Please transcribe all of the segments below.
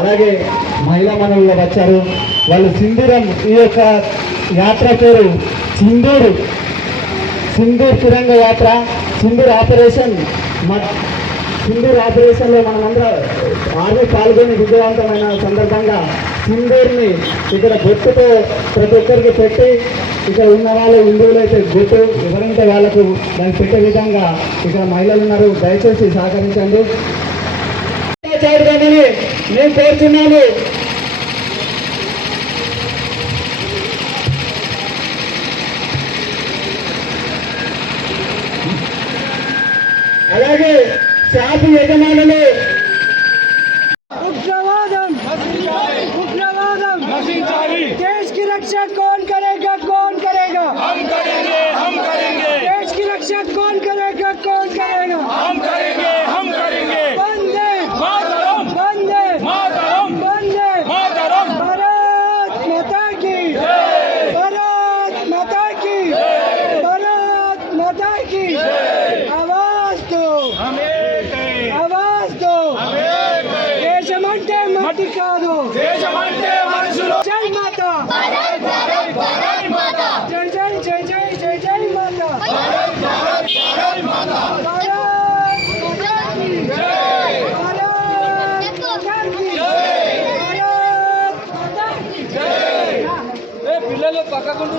అలాగే మహిళా మనవులు వచ్చారు. వాళ్ళు సింధూరం, ఈ యొక్క యాత్ర పేరు సింధూర్ తిరంగ యాత్ర. సింధూర్ ఆపరేషన్లో మనమందరం ఆర్మీ పాల్గొని విజయవంతమైన సందర్భంగా సింధూర్ని ఇక్కడ బొట్టుతో ప్రతి ఒక్కరికి పెట్టి, ఇక్కడ ఉన్న వాళ్ళు హిందువులు అయితే గుట్టు, ఎవరైతే వాళ్ళకు దాన్ని పెట్టే విధంగా ఇక్కడ మహిళలు ఉన్నారు. దయచేసి సహకరించండి. నేను కోరుతున్నాను. అలాగే షాపు యజమానులు देश की रक्षा कौन करेगा? हम करेंगे। देश की रक्षा कौन करेगा? हम करेंगे। वंदे मातरम। भारत माता की आवाज दो। देशमंटे मट्टी कादो, देशमंटे मनुष्युలు. जय माता, जय माता, भारत माता की जय, పిల్లలు పక్కకుంటూ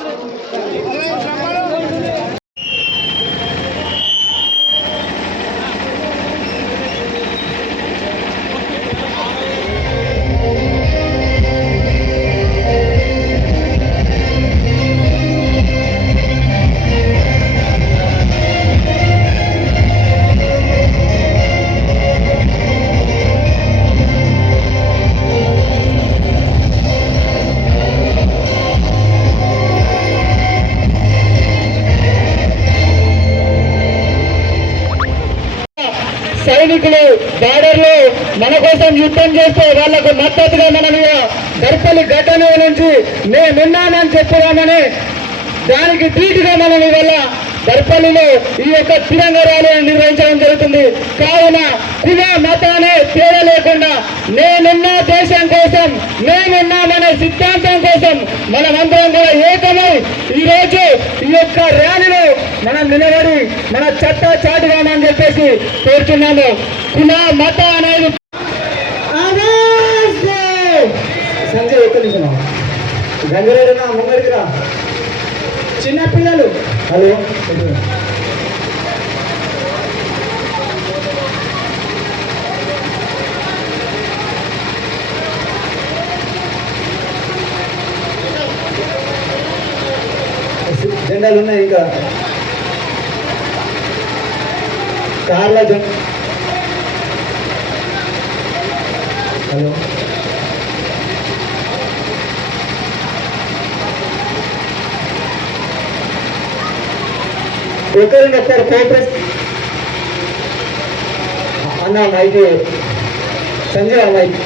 సైనికులు బార్డర్లో మన కోసం యుద్ధం చేస్తే వాళ్లకు మద్దతుగా మనం దర్పల్లి ఘటన నుంచి నేనున్నానని చెప్పుదామని దానికి ధీటుగా మనం ఇవాళ దర్పల్లిలో ఈ యొక్క తిరంగ ర్యాలీని నిర్వహించడం జరుగుతుంది. కావున కుల మతాన్ని తేడా లేకుండా నేనున్నా దేశం కోసం, నేనున్నామనే సిద్ధాంతం కోసం మనమందరం కూడా ఏకమై ఈరోజు ఈ యొక్క ర్యాలీలో మనం నిలబడి మన చట్ట చాటుగామని చెప్పేసి కోరుతున్నాము. కుల మత అనేది సంజయ్ ఒక్క నిమిషం గంగరేనా ముంగడికిరా చిన్నపిల్లలు. హలో జెండాలు ఉన్నాయి, ఇంకా కార్ల హలో ఒకరినొకరు కోఆపరేట్ అన్న మైక్ సంజయ్ మైక్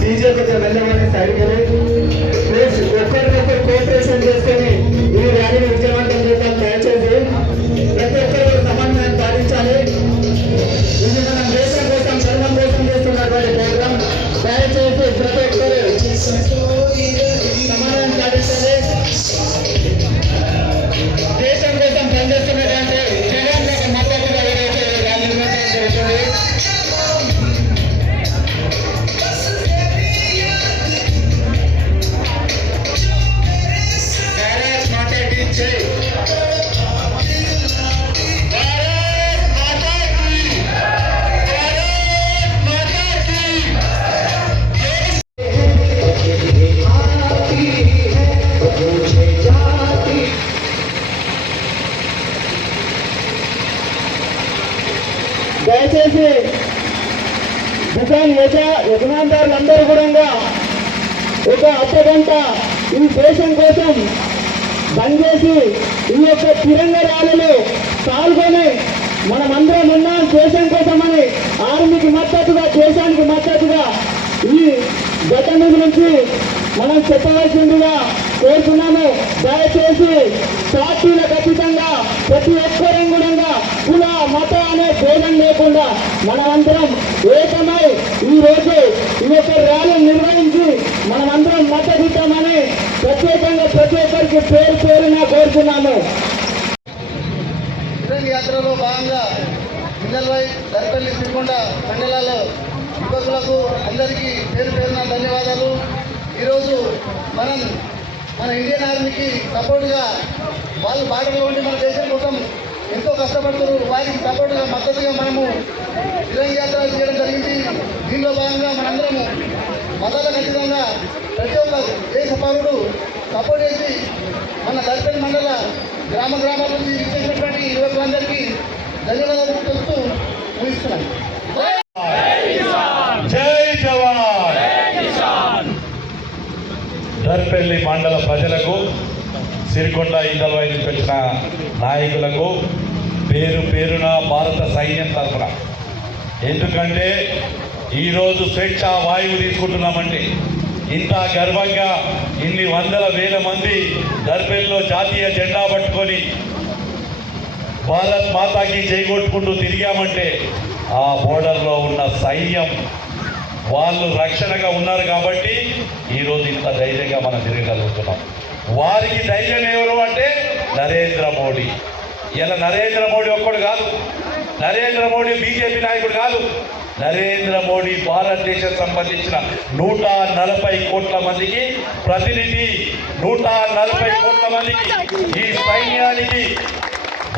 బీజేపీ వెళ్ళమని సైడ్కి ఒకరినొకరు కోఆపరేషన్ చేసుకొని ఈ ర్యాలీని విజయవంతం చేద్దాం. దయచేసి ప్రతి ఒక్కరు సమన్వయం పాటించాలి. ఇది మనం దేశం కోసం, ధర్మం కోసం చేస్తున్నటువంటి ప్రోగ్రాం. దయచేసి ప్రతి ఒక్కరు సమన్వయం పాటించాలి. దేశం కోసం పనిచేస్తున్నటువంటి జగన్కి మద్దతుగా ఏదైతే ర్యాలీ నిర్వహించడం జరుగుతుంది. దయచేసి దుకాన్ యజమానులందరూ కూడా ఒక అర్ధగంట ఈ దేశం కోసం బంద్ చేసి ఈ యొక్క తిరంగ ర్యాలీలో పాల్గొని మనమందరం ఉన్నాం దేశం కోసమని ఆర్మీకి మద్దతుగా దేశానికి మద్దతుగా ఈ గత మీద నుంచి మనం చెప్పవలసిందిగా కోరుతున్నాము. దయచేసి పార్టీలకు అతీతంగా ప్రతి ఒక్కరం కూడా కుల మత అనే భేదం లేకుండా మనమందరం ఏకమై ఈ రోజు ఈ యొక్క ర్యాలీ నిర్వహించి మనమందరం మద్దతు ఇద్దామని ప్రత్యేకంగా ప్రతి ఒక్కరికి పేరు పేరున కోరుతున్నాము. యాత్రలో భాగంగా మిన్నల్వై దర్పల్లి సిరికొండ మండలాల్లో యువకులకు అందరికీ పేరు పేరున ధన్యవాదాలు. ఈరోజు మన ఇండియన్ ఆర్మీకి సపోర్ట్గా వాళ్ళు బార్డర్లో ఉండి మన దేశం కోసం ఎంతో కష్టపడుతున్నారు. వారికి సపోర్ట్గా మద్దతుగా మనము తిరంగ యాత్ర చేయడం జరిగింది. దీనిలో భాగంగా మనందరము మతాలకు ఖచ్చితంగా ప్రతి ఒక్క దేశ పౌరుడు సపోర్ట్ చేసి మన దర్పల్లి మండల గ్రామాల నుంచి ఇచ్చేసినటువంటి యువకులందరికీ ధన్యవాదాలు తెలుపుతూ ముగిస్తున్నాను. జై జవాన్. దర్పల్లి మండల ప్రజలకు, సిరికొండ ఇందల్వై నుంచి వచ్చిన నాయకులకు పేరు పేరున భారత సైన్యం తరఫున, ఎందుకంటే ఈరోజు స్వేచ్ఛా వాయువు తీసుకుంటున్నామంటే ఇంత గర్వంగా ఇన్ని వందల వేల మంది దర్పల్లిలో జాతీయ జెండా పట్టుకొని భారత్ మాతాకి జైగొట్టుకుంటూ తిరిగామంటే ఆ బోర్డర్లో ఉన్న సైన్యం వాళ్ళు రక్షణగా ఉన్నారు కాబట్టి ఈరోజు ఇంత ధైర్యంగా మనం తిరగగలుగుతున్నాం. వారికి ధైర్యం ఎవరు అంటే నరేంద్ర మోడీ. ఇలా నరేంద్ర మోడీ ఒక్కడు కాదు, నరేంద్ర మోడీ బీజేపీ నాయకుడు కాదు, నరేంద్ర మోడీ భారతదేశం సంబంధించిన 140 కోట్ల మందికి ప్రతినిధి. 140 కోట్ల మందికి ఈ సైన్యానికి,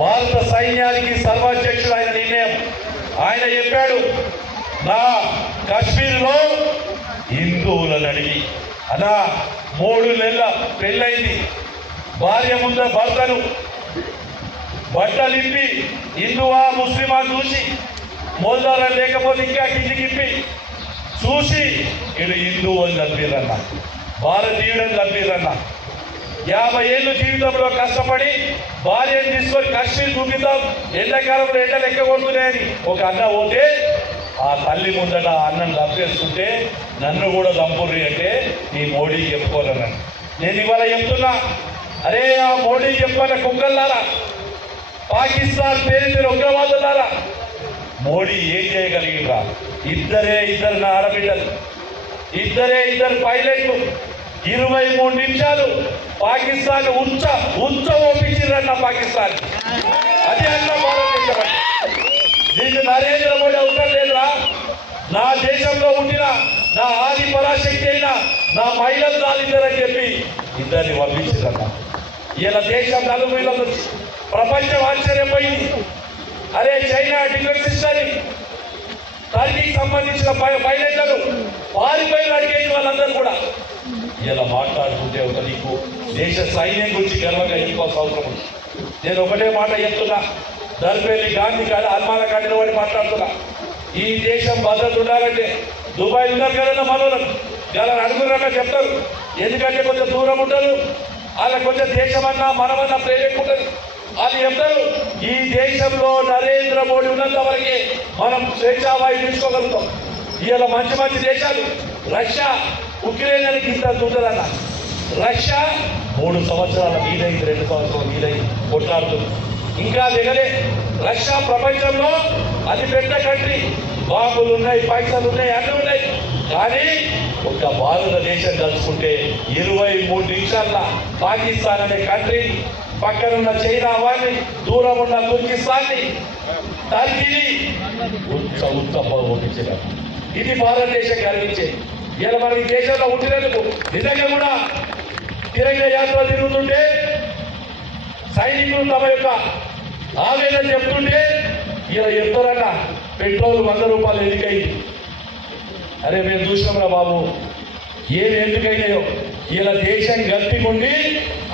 భారత సైన్యానికి సర్వాధ్యక్షుడు ఆయన నిర్ణయం. ఆయన చెప్పాడు, నా కాశ్మీర్లో హిందువులను అడిగి అన్నా 3 నెలల పెళ్ళైంది, భార్య ముందర భర్తను బట్టలిప్పి హిందువా ముస్లిమా చూసి మోల్దారా లేకపోతే ఇంకా కిందికిప్పి చూసి ఇడు హిందువు అని చంపిరన్న, భారతీయుడని చంపిరన్న. 50 ఏళ్ళు జీవితంలో కష్టపడి భార్యను తీసుకొని కాశ్మీర్ చూపిద్దాం, ఎండాకాలంలో ఎండలు ఎక్క కొడుతున్నాయని ఒక అన్న పోతే ఆ తల్లి ముందట అన్నం చంపేస్తుంటే నన్ను కూడా చంపుర్రి అంటే ఈ మోడీ చెప్పుకోరన్నాను. నేను ఇవాళ చెప్తున్నా, అరే ఆ మోడీ చెప్పన్న కుక్కల్లారా, పాకిస్తాన్ పేరు ఉగ్రవాదులారా, మోడీ ఏం చేయగలిగిరా? ఇద్దరు నా ఆడబిడ్డలు, ఇద్దరు పైలట్లు 23 నిమిషాలు పాకిస్తాన్ ఉంచ ఓపించారన్న పాకిస్తాన్. అది అన్న భారతదేశం. నీకు నరేంద్ర మోడీ అవసరం లేదురా. నా దేశంలో ఉండిన నా ఆది పరాశక్తి అయినా నా మహిళలు నాలిద్దరని చెప్పి ఇద్దరిని పంపించారన్న. ఇలా దేశం నలుమూలలో ప్రపంచం ఆశ్చర్యపోయింది. అరే చైనా డిఫెన్స్ సిస్టమ్, టర్కీకి సంబంధించిన పైలట్లను పారిపోయిన అడిగేది వాళ్ళందరూ కూడా ఇలా మాట్లాడుతుంటే ఒక నీకు దేశ సైన్యం గురించి గర్వంగా ఇంకోసం అవసరం ఉంది. నేను ఒకటే మాట చెప్తున్నా, దర్పల్లి గాంధీ కాదు హనుమాన కాడిలో వాడి మాట్లాడుతున్నా. ఈ దేశం భద్రత ఉండాలంటే దుబాయ్ ఉన్నారు కదా మనోళ్ళని ఇలా అడుగురన్నా చెప్తారు. ఎందుకంటే కొంచెం దూరం ఉంటారు, వాళ్ళకి కొంచెం దేశమన్నా మనమన్నా ప్రేమ ఉంటుంది. వాళ్ళు చెప్తారు, ఈ దేశంలో నరేంద్ర మోడీ ఉన్నంత వరకే మనం స్వేచ్ఛావాయువు తీసుకోగలుగుతాం. ఇవాళ మంచి దేశాలు రష్యా, ఉక్రెయిన్ అని ఇంత ఉంటుందన్న. రష్యా 3 సంవత్సరాల వీలైంది, 2 సంవత్సరాల వీలైంది కొట్లాడుతుంది. ఇంకా దిగలే. రష్యా ప్రపంచంలో అతి పెద్ద కంట్రీ, బాంబులు ఉన్నాయి, పైసలు ఉన్నాయి, అన్నీ ఉన్నాయి. కానీ ఒక భారతదేశం కలుసుకుంటే 23 నిమిషాల్లో పాకిస్తాన్ అనే కంట్రీ, పక్కనున్న చైనా వారిని, దూరం ఉన్న తుర్కిస్తాన్ని, టర్కీని పంపించారు. ఇది భారతదేశం గర్వించేది. ఇలా మన ఈ దేశంలో ఉండినందుకు నిజంగా కూడా తిరంగ యాత్ర తిరుగుతుంటే సైనికులు తమ యొక్క ఆవేదన చెప్తుంటే ఇలా చెప్తారన్న పెట్రోల్ 100 రూపాయలు ఎందుకైంది. అరే మేము చూసినాంరా బాబు, ఏమి ఎందుకైనాయో. ఇలా దేశం గట్టిగుండి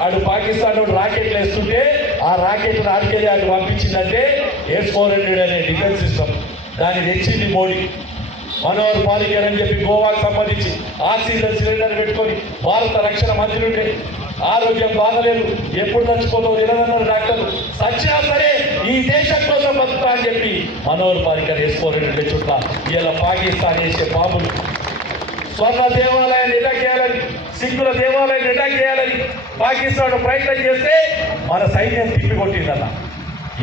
ఆడు పాకిస్తాన్ రాకెట్లు వేస్తుంటే ఆ రాకెట్ను ఆడికెళ్ళి ఆడు పంపించిందంటే S-400 అనే డిఫెన్స్ సిస్టమ్, దాన్ని తెచ్చింది మోడీ. మనోహర్ పారికర్ అని చెప్పి గోవాకు సంబంధించి ఆక్సిజన్ సిలిండర్ పెట్టుకొని భారత రక్షణ మంత్రి ఉంటే ఆరోగ్యం బాగలేదు, ఎప్పుడు చచ్చిపోతావు తెలియదన్నారు డాక్టర్లు. సచ్చినా సరే ఈ దేశం కోసం బతుకుతా అని చెప్పి మనోహర్ పారికర్ వేసుకోలేని చుట్ల ఇలా పాకిస్తాన్ వేసే బాబులు స్వర్ణ దేవాలయాన్ని అటాక్ చేయాలని, సిక్కుల దేవాలయాన్ని అటాక్ చేయాలని పాకిస్తాన్ ప్రయత్నం చేస్తే మన సైన్యం తిప్పికొట్టిందన్న.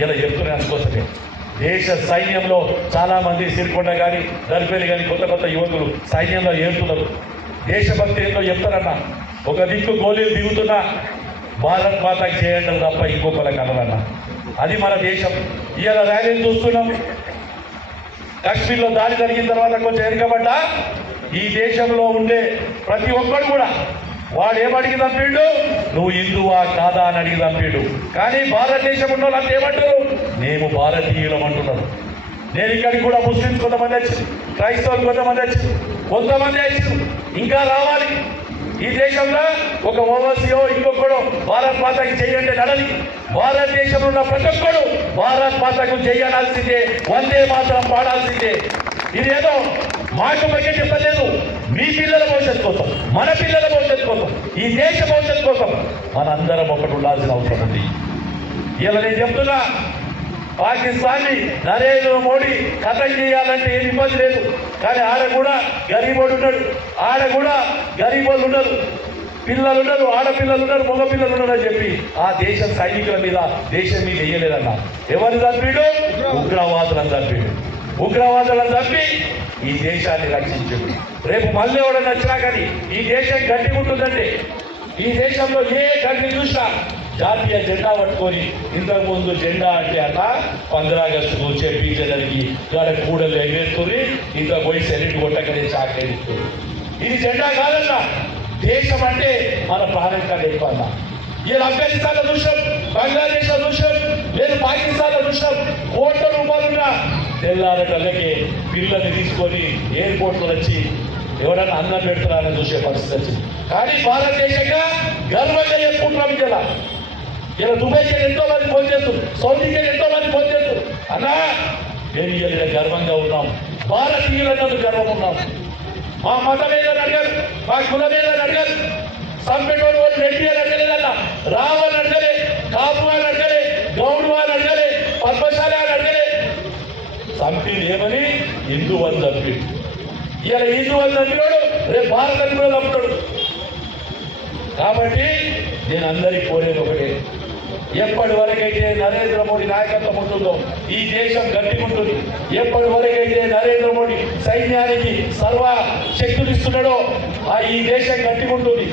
ఇలా చెప్తున్నాను అందుకోసమే దేశ సైన్యంలో చాలా మంది సిరికొండ కానీ దర్పేలి కానీ కొత్త యువకులు సైన్యంలో ఏరుతున్నారు. దేశభక్తి ఏంటో చెప్తారన్న. ఒక దిక్కు గోళీలు దిగుతున్నా భారత్ మాతకి చేయండి తప్ప ఇంకొకరికి అనరన్న. అది మన దేశం. ఇవాళ ర్యాలీని చూస్తున్నాం. కాశ్మీర్లో దాడి జరిగిన తర్వాత కొంచెం వెనుకబడ్డా ఈ దేశంలో ఉండే ప్రతి ఒక్కడు కూడా వాడు ఏమడిగి చంపిండు, నువ్వు హిందువా కాదా అని అడిగి చంపిండు. కానీ భారతదేశం ఉన్న వాళ్ళు ఏమంటారు, మేము భారతీయులం అంటున్నారు. నేను ఇక్కడికి కూడా ముస్లిమ్స్ కొంతమంది వచ్చి, క్రైస్తవులు కొంతమంది వచ్చి, కొంతమంది వచ్చి ఇంకా రావాలి. ఈ దేశంలో ఒక ఓవసీయో ఇంకొకడు భారత్ మాతకి చేయండి నడని. భారతదేశంలో ఉన్న ప్రతి ఒక్కడు భారత్ మాతకు చేయాల్సిందే, వందే మాత్రం పాడాల్సిందే. ఇదేదో మాకు ಬಗ್ಗೆ చెప్పలేదు, మీ పిల్లల భవిష్యత్తు కోసం, మన పిల్లల భవిష్యత్తు కోసం, ఈ దేశ భవిష్యత్తు కోసం మనందరం ఒకటి ఉండాల్సిన అవసరం ఉంది. ఇలా నేను చెప్తున్నా, పాకిస్తాన్ని నరేంద్ర మోడీ ఖతం చేయాలంటే ఏమి ఇబ్బంది లేదు. కానీ ఆడ కూడా గరీబోడు ఉన్నాడు, ఆడ కూడా గరీబోళ్ళు ఉన్నారు, పిల్లలు ఉన్నారు, ఆడపిల్లలు ఉన్నారు, మగ పిల్లలు ఉన్నారు అని చెప్పి ఆ దేశ సైనికుల మీద దేశం మీద వేయలేదన్న. ఎవరిని చంపిడు? ఉగ్రవాదులను చంపిడు. ఉగ్రవాదులను చంపి ఈ దేశాన్ని రక్షించడు. రేపు మళ్ళీ ఎవడన్నా వచ్చినా కానీ ఈ దేశం గట్టిగా ఉంటుందంటే, ఈ దేశంలో ఏ గట్టి చూసినా జాతీయ జెండా పట్టుకొని, ఇంతకుముందు జెండా అంటే అన్న 15 ఆగస్టుకు వచ్చే బీజేదానికి ఇక్కడ కూడలు ఎగరేస్తుంది, ఇంకా పోయి సెలెక్ట్ కొట్టకనే చాకేస్తుంది. ఇది జెండా కాదన్నా, దేశం అంటే మన ప్రాణం కన్నా ఎక్కువ అన్న. ఇలా ఆఫ్ఘనిస్తాన్లో చూసాం, బంగ్లాదేశ్లో చూసాం, లేదు పాకిస్తాన్లో చూసాం. కోట్ల రూపాయలున్న తెల్లారటల్లకి పిల్లల్ని తీసుకొని ఎయిర్పోర్ట్లో వచ్చి ఎవరైనా అన్నం పెడుతున్నారని చూసే పరిస్థితి వచ్చింది. కానీ భారతదేశంగా గర్వంగా చెప్పుకుంటున్నాం. ఇలా దుబాయ్కి ఎంతో మంది ఫోన్ చేస్తారు, సౌదీకి ఎంతో మంది ఫోన్ చేస్తారు. అన్నా నేను ఇలా గర్వంగా ఉన్నాం, భారతీయులన్నందుకు గర్వం ఉన్నాం. మా మతం ఏదని అడిగారు, మా కులం ఏదని అడిగారు, సంపెటోడు వాళ్ళు రెడ్డి అని అడగలేదన్న, రావు అని అడగలే, కాపు అని అడగలే, గౌడు అని అడగలే, పద్మశాలి అని అడగలే. చంపింది ఏమని? హిందూ అని చంపిండు. ఇలా హిందూ అని చంపినాడు, రేపు భారతాన్ని కూడా చంపుతాడు. కాబట్టి నేను అందరికీ కోరేది ఒకటే, ఎప్పటి వరకైతే నరేంద్ర మోడీ నాయకత్వం ఉంటుందో ఈ దేశం గట్టిగుంటుంది. ఎప్పటి వరకైతే నరేంద్ర మోడీ సైన్యానికి సర్వ శక్తులు ఇస్తున్నాడో ఈ దేశం గట్టిగుంటుంది.